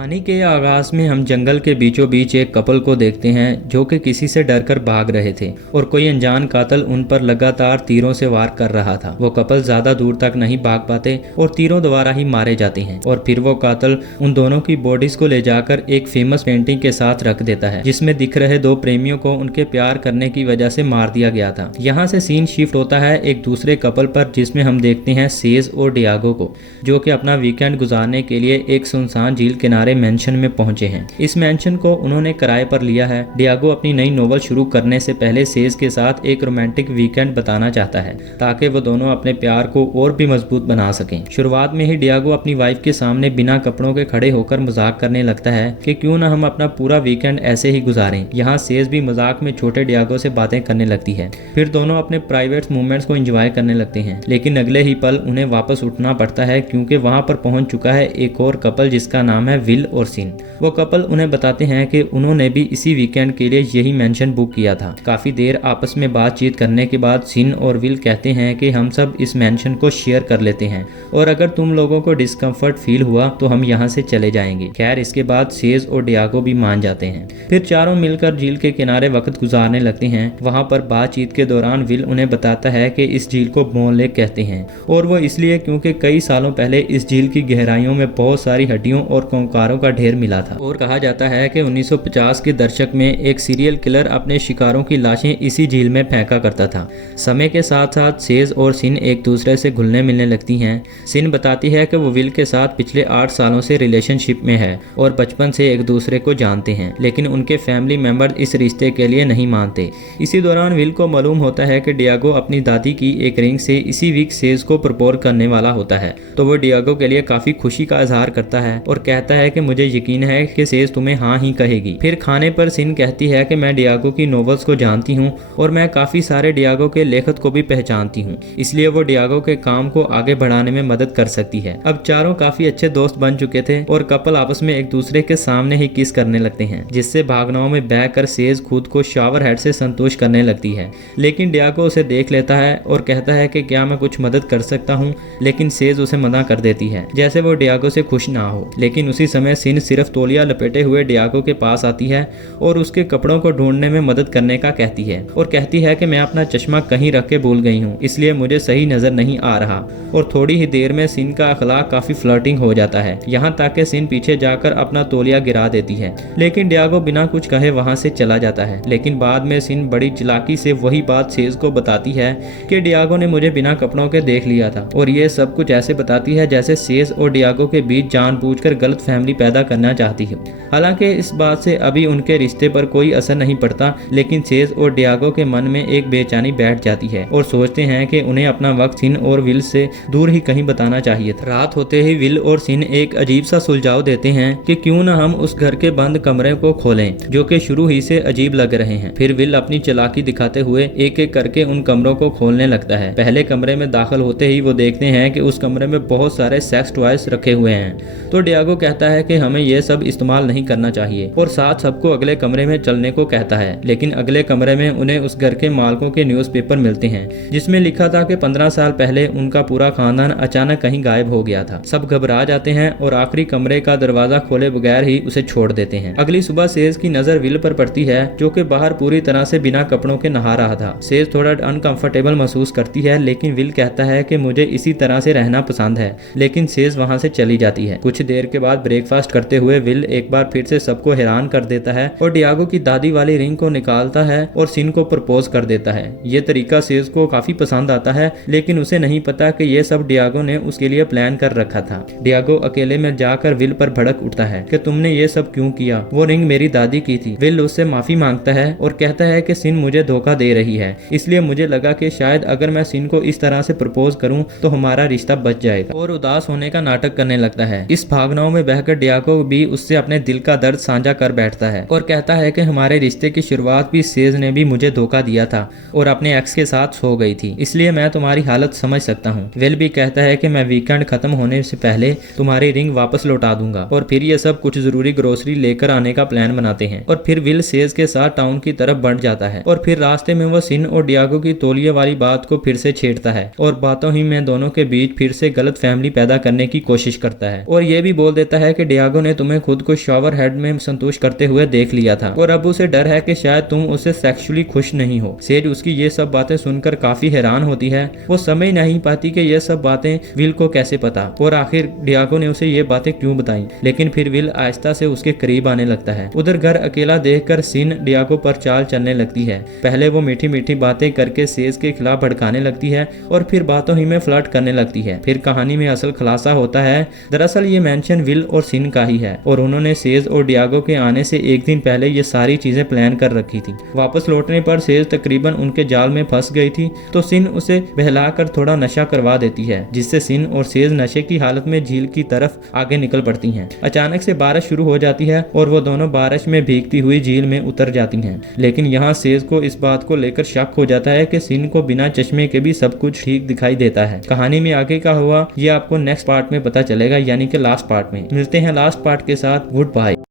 कहानी के आगाज में हम जंगल के बीचों बीच एक कपल को देखते हैं जो कि किसी से डरकर भाग रहे थे और कोई अनजान कातिल उन पर लगातार तीरों से वार कर रहा था। वो कपल ज्यादा दूर तक नहीं भाग पाते और तीरों द्वारा ही मारे जाते हैं और फिर वो कातिल उन दोनों की बॉडीज को ले जाकर एक फेमस पेंटिंग के साथ रख देता है जिसमें दिख रहे दो प्रेमियों को उनके प्यार करने की वजह से मार दिया गया था। यहाँ से सीन शिफ्ट होता है एक दूसरे कपल पर जिसमें हम देखते हैं सेज और डियागो को जो कि अपना वीकेंड गुजारने के लिए एक सुनसान झील किनारे मेंशन में पहुंचे हैं। इस मेंशन को उन्होंने किराए पर लिया है। डियागो अपनी नई नोवेल शुरू करने से पहले सेज के साथ एक रोमांटिक वीकेंड बताना चाहता है ताकि वो दोनों अपने प्यार को और भी मजबूत बना सकें। शुरुआत में ही डियागो अपनी वाइफ के सामने बिना कपड़ों के खड़े होकर मजाक करने लगता है कि क्यों ना हम अपना पूरा वीकेंड ऐसे ही गुजारें। यहाँ सेज भी मजाक में छोटे डियागो से बातें करने लगती है। फिर दोनों अपने प्राइवेट मूवमेंट्स को एंजॉय करने लगते हैं, लेकिन अगले ही पल उन्हें वापस उठना पड़ता है क्योंकि वहां पर पहुंच चुका है एक और कपल जिसका नाम है विल और सिन। वो कपल उन्हें बताते हैं कि उन्होंने भी इसी वीकेंड के लिए यही मेंशन बुक किया था। काफी देर आपस में बातचीत करने के बाद सिन और विल कहते हैं कि हम सब इस मेंशन को शेयर कर लेते हैं और अगर तुम लोगों को डिस्कम्फर्ट फील हुआ तो हम यहाँ से चले जाएंगे। खैर इसके बाद सेज और डियागो भी मान जाते हैं। फिर चारों मिलकर झील के किनारे वक्त गुजारने लगते हैं। वहाँ पर बातचीत के दौरान विल उन्हें बताता है कि इस झील को बोन लेक कहते हैं और वो इसलिए क्योंकि कई सालों पहले इस झील की गहराइयों में बहुत सारी हड्डियों और कंकारों का ढेर मिला था और कहा जाता है कि 1950 के दशक में एक सीरियल किलर अपने शिकारों की लाशें इसी झील में फेंका करता था। समय के साथ साथ सेज और सिन एक दूसरे से घुलने मिलने लगती हैं। सिन बताती है कि वो विल के साथ पिछले 8 सालों से रिलेशनशिप में है और बचपन से एक दूसरे को जानते हैं, लेकिन उनके फैमिली मेंबर इस रिश्ते के लिए नहीं मानते। इसी दौरान विल को मालूम होता है कि डियागो अपनी दादी की एक रिंग से इसी वीक सेज को प्रपोज करने वाला होता है, तो वो डियागो के लिए काफी खुशी का इजहार करता है और कहता है कि मुझे यकीन है कि सेज तुम्हें हाँ ही कहेगी। फिर खाने पर सिन कहती है कि मैं डियागो की नॉवेल्स को जानती हूँ और मैं काफी सारे डियागो के लेखक को भी पहचानती हूँ, इसलिए वो डियागो के काम को आगे बढ़ाने में मदद कर सकती है। अब चारों काफी अच्छे दोस्त बन चुके थे और कपल आपस में एक दूसरे के सामने ही किस करने लगते हैं, जिससे भागनाओं में बहकर सेज खुद को शावर हेड से संतोष करने लगती है। लेकिन डियागो उसे देख लेता है और कहता है कि क्या मैं कुछ मदद कर सकता हूँ, लेकिन सेज उसे मना कर देती है जैसे वो डियागो से खुश ना हो। लेकिन उसी समय सिन सिर्फ तौलिया लपेटे हुए डियागो के पास आती है और उसके कपड़ों को ढूंढने में मदद करने का कहती है और कहती है कि मैं अपना चश्मा कहीं रख के भूल गई हूँ, इसलिए मुझे सही नजर नहीं आ रहा। और थोड़ी ही देर में सिन का अखलाक काफी फ्लर्टिंग हो जाता है, यहाँ तक कि सिन पीछे जाकर अपना तौलिया गिरा देती है, लेकिन डियागो बिना कुछ कहे वहां से चला जाता है। लेकिन बाद में सिन बड़ी चालाकी से वही बात सेज को बताती है कि डियागो ने मुझे बिना कपड़ों के देख लिया था और ये सब कुछ ऐसे बताती है जैसे सेज और डियागो के बीच जानबूझकर गलत फैमिली पैदा करना चाहती है। हालांकि इस बात से अभी उनके रिश्ते पर कोई असर नहीं पड़ता, लेकिन सेज और डियागो के मन में एक बेचैनी बैठ जाती है और सोचते हैं कि उन्हें अपना वक्त सिन और विल से दूर ही कहीं बताना चाहिए था। रात होते ही विल और सिन एक अजीब सा सुलझाव देते हैं कि क्यों ना हम उस घर के बंद कमरे को खोलें जो कि शुरू ही से अजीब लग रहे हैं। फिर विल अपनी चालाकी दिखाते हुए एक एक करके उन कमरों को खोलने लगता है। पहले कमरे में दाखिल होते ही वो देखते हैं कि उस कमरे में बहुत सारे सेक्स टॉयज रखे हुए हैं, तो डियागो कहता है कि हमें ये सब इस्तेमाल नहीं करना चाहिए और साथ सबको अगले कमरे में चलने को कहता है। लेकिन अगले कमरे में उन्हें उस घर के मालिकों के न्यूज़पेपर मिलते हैं जिसमें लिखा था कि 15 साल पहले उनका पूरा खानदान अचानक कहीं गायब हो गया था। सब घबरा जाते हैं और आखिरी कमरे का दरवाजा खोले बगैर ही उसे छोड़ देते हैं। अगली सुबह सेज की नजर विल पर पड़ती है जो कि बाहर पूरी तरह से बिना कपड़ों के नहा रहा था। सेज थोड़ा अनकंफर्टेबल महसूस करती है, लेकिन विल कहता है कि मुझे इसी तरह से रहना पसंद है, लेकिन सेज वहां से चली जाती है। कुछ देर के बाद ब्रेकफास्ट करते हुए विल एक बार फिर से सबको हैरान कर देता है और डियागो की दादी वाली रिंग को निकालता है और सिन को प्रपोज कर देता है। ये तरीका सेज को काफी पसंद आता है, लेकिन उसे नहीं पता कि ये सब डियागो ने उसके लिए प्लान कर रखा था। डियागो अकेले में जाकर विल पर भड़क उठता है कि तुमने ये सब क्यों किया, वो रिंग मेरी दादी की थी। विल उससे माफी मांगता है और कहता है कि सिन मुझे धोखा दे रही है, इसलिए मुझे लगा कि शायद अगर मैं सिन को इस तरह से प्रपोज करूं तो हमारा रिश्ता बच जाएगा, और उदास होने का नाटक करने लगता है। इस भागनाओं में बहकर डियागो भी उससे अपने दिल का दर्द साझा कर बैठता है और कहता है कि हमारे रिश्ते की शुरुआत भी सेज ने भी मुझे धोखा दिया था और अपने एक्स के साथ सो गई थी, इसलिए मैं तुम्हारी हालत समझ सकता हूँ। विल भी कहता है कि मैं वीकेंड खत्म होने से पहले तुम्हारी रिंग वापस लौटा दूंगा और फिर ये सब कुछ जरूरी ग्रोसरी लेकर आने का प्लान बनाते हैं और फिर विल सेज के साथ टाउन की तरफ बढ़ जाता है और फिर रास्ते में वो सिन और डियागो की तौलिए वाली बात को फिर से छेड़ता है और बातों ही में दोनों के बीच फिर से गलत फैमिली पैदा करने की कोशिश करता है और ये भी बोल देता है कि डियागो ने तुम्हें खुद को शॉवर हेड में संतुष्ट करते हुए देख लिया था और अब उसे डर है कि शायद तुम उससे सेक्सुअली खुश नहीं हो। सेज उसकी ये सब बातें सुनकर काफी हैरान होती है। वो समझ नहीं पाती कि ये सब बातें विल को कैसे पता और आखिर डियागो ने उसे ये बातें क्यों बताई। लेकिन फिर विल आहिस्ता से उसके करीब आने लगता है। उधर घर अकेला देखकर सिन डियागो पर चाल चलने लगती है। पहले वो मीठी मीठी बातें करके सेज के खिलाफ भड़काने लगती है और फिर बातों ही में फ्लर्ट करने लगती है। फिर कहानी में असल खुलासा होता है, दरअसल ये मेंशन विल और सिन का ही है और उन्होंने सेज और डियागो के आने से एक दिन पहले ये सारी चीजें प्लान कर रखी थी। वापस लौटने पर सेज तकरीबन उनके जाल में फंस गई थी तो सिन उसे बहलाकर थोड़ा नशा करवा देती है, जिससे सिन और सेज नशे की हालत में झील की तरफ आगे निकल पड़ती हैं। अचानक से बारिश शुरू हो जाती है और वो दोनों बारिश में भीगती हुई झील में उतर जाती हैं। लेकिन यहाँ सेज को इस बात को लेकर शक हो जाता है कि सिन को बिना चश्मे के भी सब कुछ ठीक दिखाई देता है। कहानी में आगे का हुआ ये आपको नेक्स्ट पार्ट में पता चलेगा, यानी कि लास्ट पार्ट में। मिलते हैं लास्ट पार्ट के साथ। Good bye.